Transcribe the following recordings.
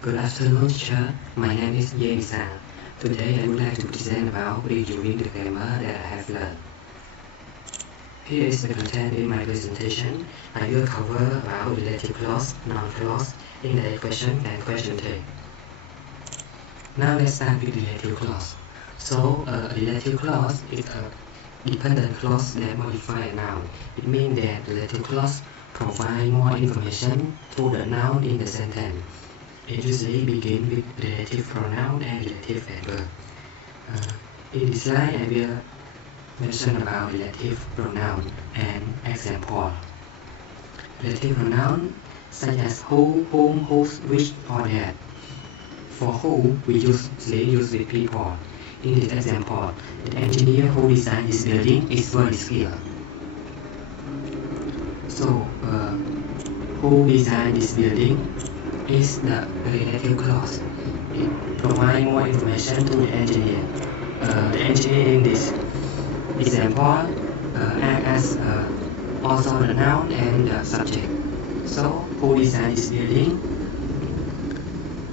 Good afternoon, teacher. My name is Yemisa. Today I would like to present about reviewing the grammar that I have learned. Here is the content in my presentation. I will cover about relative clause, noun clause, indirect question, and question tag. Now let's start with relative clause. So, a relative clause is a dependent clause that modifies a noun. It means that relative clause provide more information to the noun in the sentence. It usually begins with relative pronoun and relative adverb. In this slide, I will mention about relative pronoun and example. Relative pronoun such as who, whom, whose, which, or that. For who, we usually use with people. In this example, the engineer who designed this building is very skilled. So, who designed this building is the relative clause. It provides more information to the engineer. The engineer in this example act as also the noun and the subject. So, who designed this building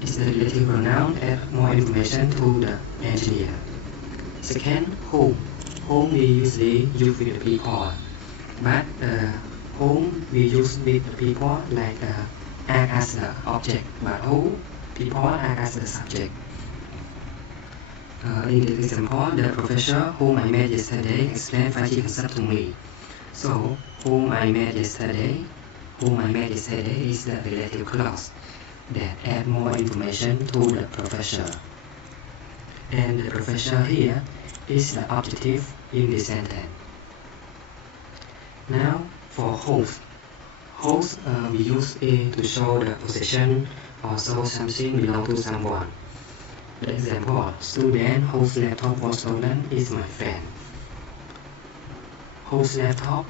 is the relative pronoun, add more information to the engineer. Second, whom. Whom we usually use with the people, but whom we use with the people like act as the object, but who people act as the subject. In this example, the professor whom I met yesterday explained 5 concepts to me. So, whom I met yesterday is the relative clause that add more information to the professor. And the professor here is the objective in the sentence. Now, for host. Host we use it to show the possession or show something belong to someone. The example, student whose laptop was stolen is my friend. Whose laptop?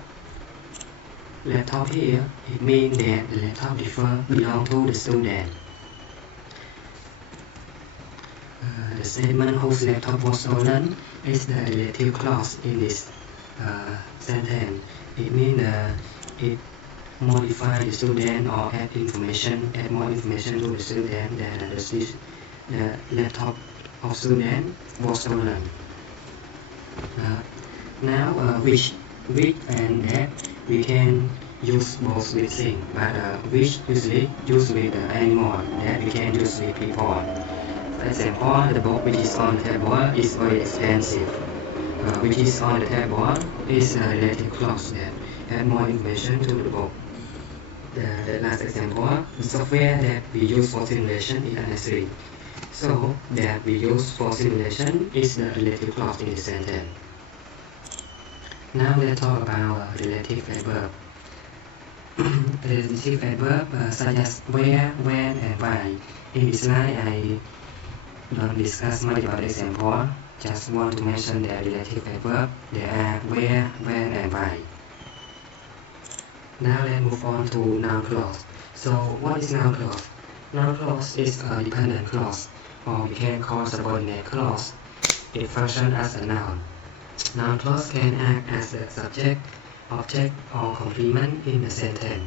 Laptop here, it means that the laptop belong to the student. The statement whose laptop was stolen is the relative clause in this sentence. It means it modify the student or add more information to the student that the laptop of student was stolen. Now, which and that we can use both with things, but which usually use with animal, that we can use with people. For example, the book which is on the table is very expensive. Which is on the table is a relative clause that add more information to the book. The last example, the software that we use for simulation is unnecessary. So, that we use for simulation is the relative clause in the sentence. Now let's talk about relative adverb. Relative adverb such as where, when, and why. In this slide, I don't discuss much about the example. Just want to mention the relative adverb. They are where, when, and why. Now let's move on to noun clause. So what is noun clause? Noun clause is a dependent clause, or we can call subordinate clause. It functions as a noun. Noun clause can act as a subject, object, or complement in a sentence.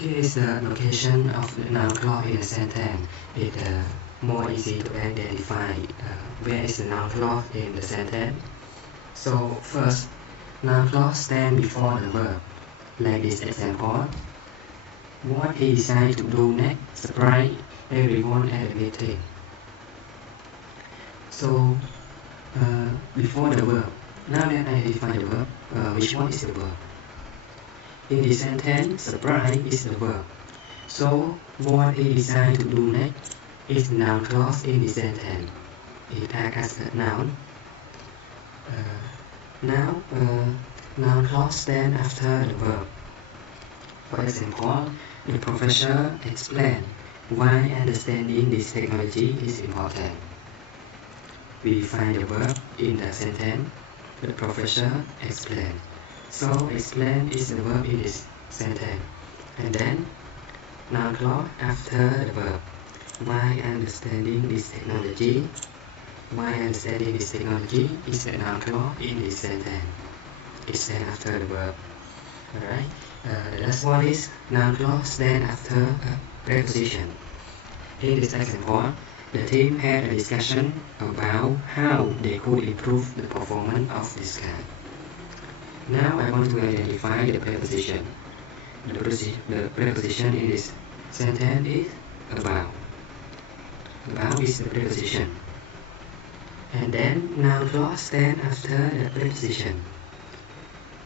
Here is the location of the noun clause in a sentence. It's more easy to identify where is the noun clause in the sentence. So first, noun clause stand before the verb, like this example. What he decided to do next surprised everyone at the meeting. So, before the verb, now let's identify the verb. Which one is the verb? In this sentence, surprise is the verb. So, what he decided to do next is the noun clause in the sentence. It acts as a noun. Now, noun clause stand after the verb. For example, the professor explained why understanding this technology is important. We find the verb in the sentence. The professor explained. So, explain is the verb in this sentence. And then, noun clause after the verb. Why understanding this technology? Why understanding this technology is the noun clause in this sentence. It stands after the verb. Alright. The last one is noun clause stand after a preposition. In this example, the team had a discussion about how they could improve the performance of this car. Now I want to identify the preposition. The preposition in this sentence is about. About is the preposition. And then noun clause stand after the preposition.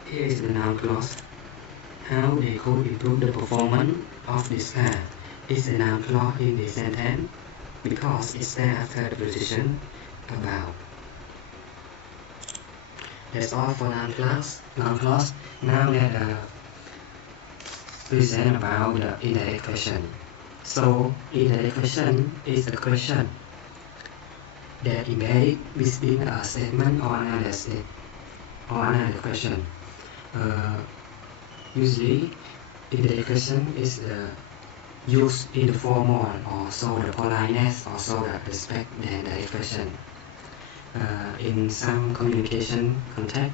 Here is the noun clause. How they could improve the performance of this car is the noun clause in the sentence because it stands after the preposition about. That's all for noun clause. Now let present about the indirect question. So indirect question is a question that embedded within a statement or another question. Usually, indirect question is used in the formal or show the politeness or show the respect than direct question. In some communication context,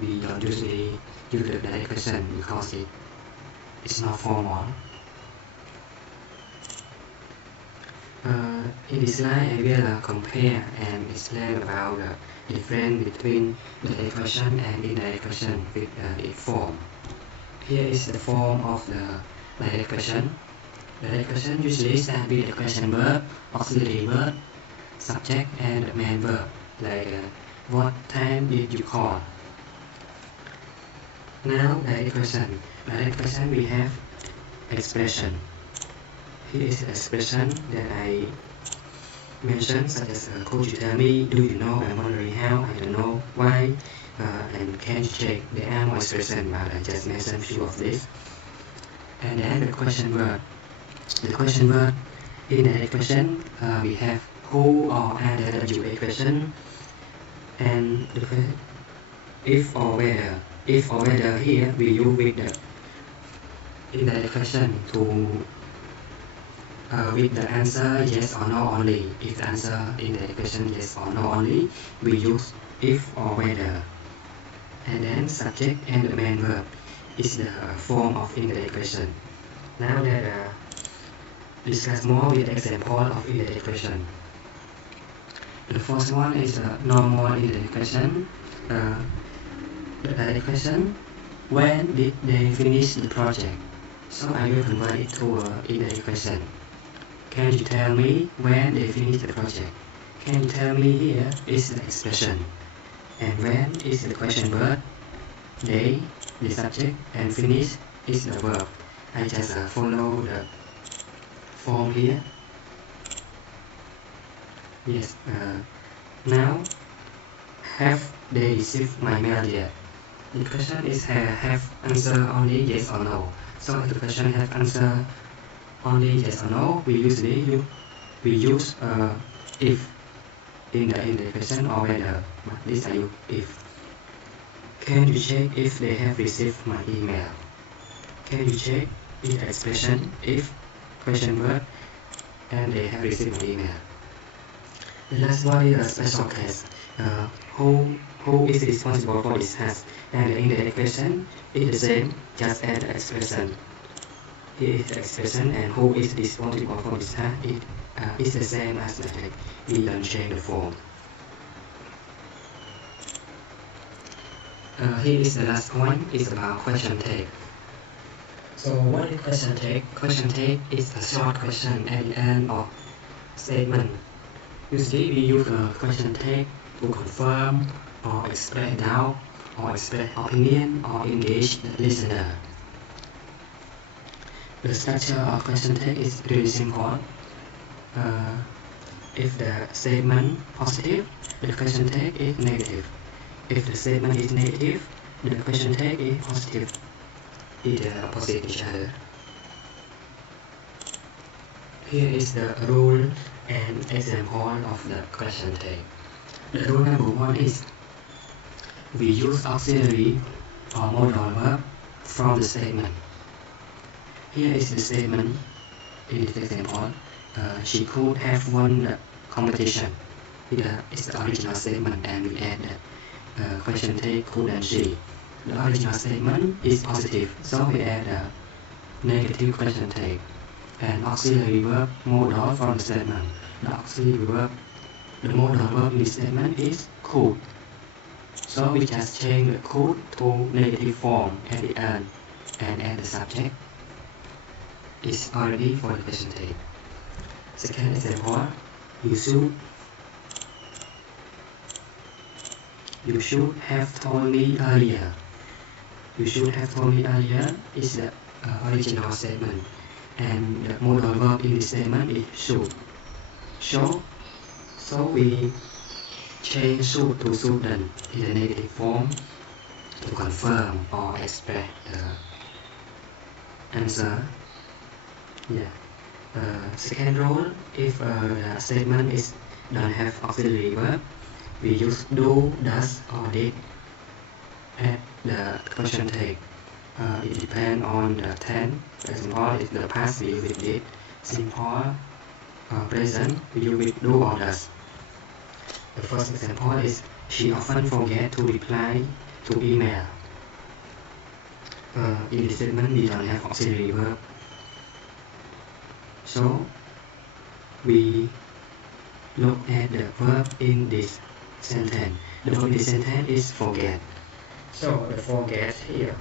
we don't usually use the direct question because it's not formal. In this slide, I will compare and explain about the difference between direct question and indirect question with its form. Here is the form of the direct question. Direct question usually starts with the question verb, auxiliary verb, subject, and the main verb, like what time did you call? Now, direct question. Direct question we have expression. Here is the expression that I mentioned, such as could you tell me, do you know, I'm wondering how, I don't know, why, and can you check? There are more expressions, but I just mentioned a few of these. And then the question word. The question word in the question we have who or other WA question, and the if or whether. If or whether here we use with the indirect question to with the answer yes or no only. If the answer in the question yes or no only, we use if or whether. And then subject and the main verb is the form of indirect question. Now let's discuss more with example of indirect question. The first one is a normal indirect question. The direct question, when did they finish the project? So I will convert it to an indirect question. Can you tell me when they finished the project? Can you tell me here is the expression. And when is the question verb, they, the subject, and finish is the verb. I just follow the form here. Yes. Now, have they received my mail yet? The question is have answer only yes or no. So if the question have answer only yes or no, we usually use if in the question or whether. But this I use if. Can you check if they have received my email? Can you check is the expression if question verb and they have received my email. The last one is a special case. Who is responsible for this task? And the indirect question is the same, just add the expression. Here is the expression, and who is responsible for this task is the same as the text. We don't change the form. Here is the last point. It's about question tag. So what is question tag? Question tag is a short question at the end of statement. Usually we use a question tag to confirm or express doubt or express opinion or engage the listener. The structure of question tag is really simple. If the statement positive, the question tag is negative. If the statement is negative, the question tag is positive. Either opposite each other. Here is the rule and example of the question tag. The rule number one is we use auxiliary or modal verb from the statement. Here is the statement in this example. She could have won the competition. It's the original statement, and we add the question tag couldn't she. the original statement is positive, so we add a negative question tag and auxiliary verb modal from the statement. The modal verb in the statement is could. So we just change the could to negative form at the end and add the subject. It's already for the question tag. Second example, you should have told me earlier. You should have told me earlier is the original statement, and the modal verb in this statement is should. So we change should to shouldn't in the negative form to confirm or express the answer. Second rule, if the statement don't have auxiliary verb, we use do, does, or did at the question tag. It depends on the tense. For example, if the past we use with did, simple present we use with do or does. The first example is she often forgets to reply to email. In this statement we don't have auxiliary verb, so we look at the verb in this sentence. The verb in this sentence is forget. So the forget here,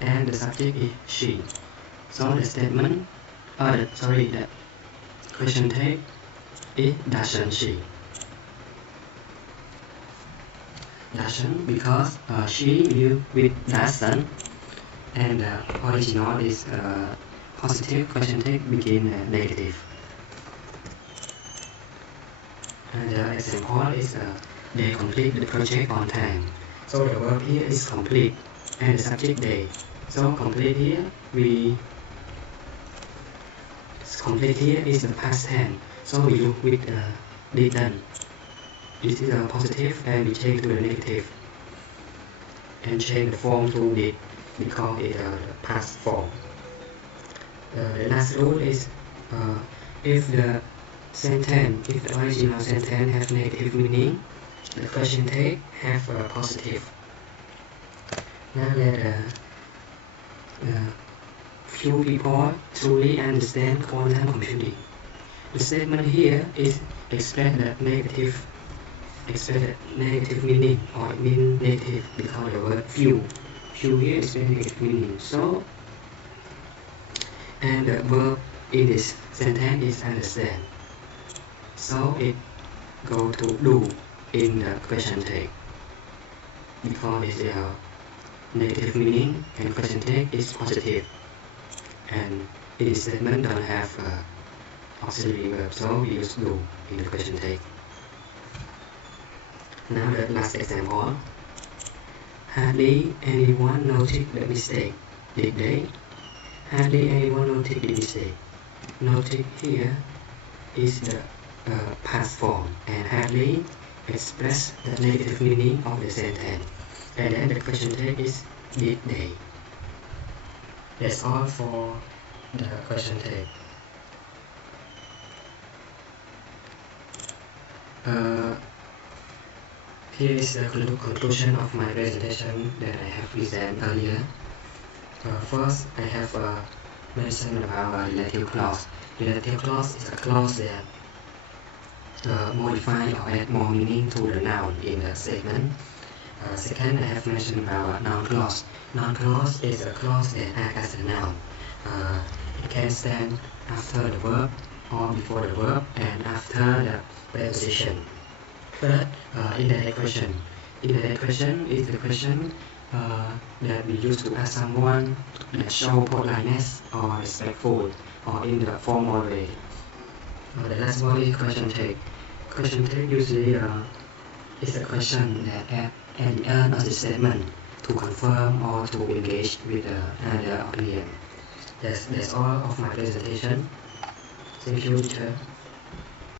and the subject is she. So the statement, the question tag is doesn't she. Doesn't because she will with doesn't, and the original is positive, question tag begin negative. And the example is they complete the project on time. So the verb here is complete and the subject they. So complete here is the past tense. So we use with didn't. This is a positive and we change to the negative and change the form to did because it's the past form. The last rule is if the original sentence has negative meaning, the question tag have a positive. Now let few people truly understand quantum computing. The statement here is express the negative meaning, or it means negative because the word few here is negative meaning. So, and the verb in this sentence is understand. So it go to do in the question tag because it's a negative meaning and question tag is positive, and in this statement don't have auxiliary verb, so we use do in the question tag. Now the last example. Hardly anyone noticed the mistake, did they? Hardly anyone noticed the mistake. Notice here is the past form, and hardly express the negative meaning of the sentence. And then the question tag is did they. That's all for the question tag. Here is the conclusion of my presentation that I have presented earlier. First, I have mentioned about relative clause. Relative clause is a clause that modify or add more meaning to the noun in the statement. Second, I have mentioned about noun clause. Noun clause is a clause that acts as a noun. It can stand after the verb or before the verb and after the preposition. Third, indirect question. Indirect question is the question that we use to ask someone that show politeness or respectful or in the formal way. The last one is question tag. Question tag usually is a question that at the end of the statement to confirm or to engage with another opinion. That's all of my presentation. Thank you, teacher.